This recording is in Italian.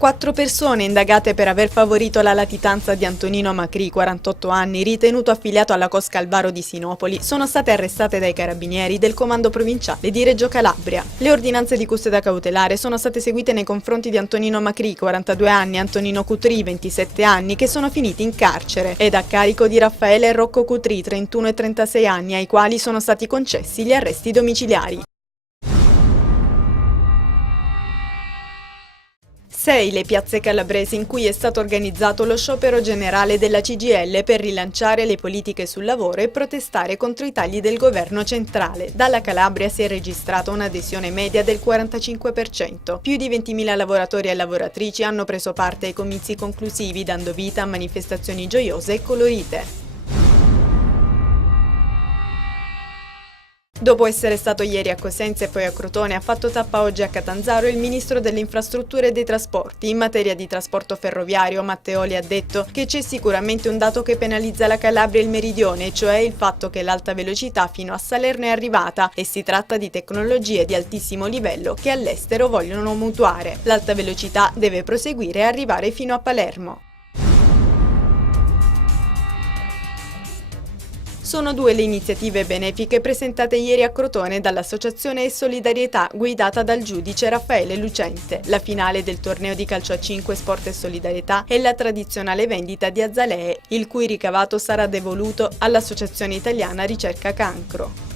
4 persone indagate per aver favorito la latitanza di Antonino Macri, 48 anni, ritenuto affiliato alla Cosca Alvaro di Sinopoli, sono state arrestate dai carabinieri del Comando Provinciale di Reggio Calabria. Le ordinanze di custodia cautelare sono state eseguite nei confronti di Antonino Macri, 42 anni, e Antonino Cutri, 27 anni, che sono finiti in carcere, ed a carico di Raffaele e Rocco Cutri, 31 e 36 anni, ai quali sono stati concessi gli arresti domiciliari. 6 le piazze calabresi in cui è stato organizzato lo sciopero generale della CGIL per rilanciare le politiche sul lavoro e protestare contro i tagli del governo centrale. Dalla Calabria si è registrata un'adesione media del 45%. Più di 20.000 lavoratori e lavoratrici hanno preso parte ai comizi conclusivi, dando vita a manifestazioni gioiose e colorite. Dopo essere stato ieri a Cosenza e poi a Crotone, ha fatto tappa oggi a Catanzaro il ministro delle infrastrutture e dei trasporti. In materia di trasporto ferroviario, Matteoli ha detto che c'è sicuramente un dato che penalizza la Calabria e il Meridione, cioè il fatto che l'alta velocità fino a Salerno è arrivata e si tratta di tecnologie di altissimo livello che all'estero vogliono mutuare. L'alta velocità deve proseguire e arrivare fino a Palermo. Sono 2 le iniziative benefiche presentate ieri a Crotone dall'Associazione Solidarietà guidata dal giudice Raffaele Lucente. La finale del torneo di calcio a 5 Sport e Solidarietà è la tradizionale vendita di azalee, il cui ricavato sarà devoluto all'Associazione Italiana Ricerca Cancro.